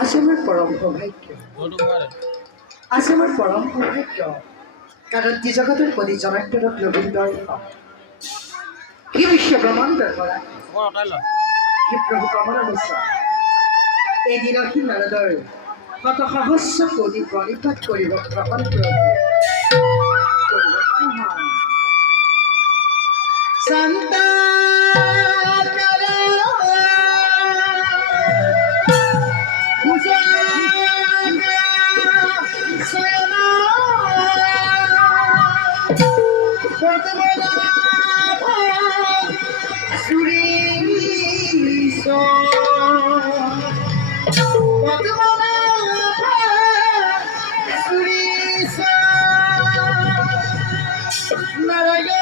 আসামের পরম সৌভাগ্য আসামের পরম সৌভাগ্য কারণ কি জগতের প্রতি জনাক্যৰ গোবিন্দৰ কি বিশ্ব ব্ৰহ্মাণ্ডৰ পৰা কি প্ৰভু কমলা মিশ্ৰ এদিনৰ সি নাৰদৰ শত সহস্ৰ কোটি প্ৰণিপাত কৰিব গ্ৰহণ সন্তা নারায়ণ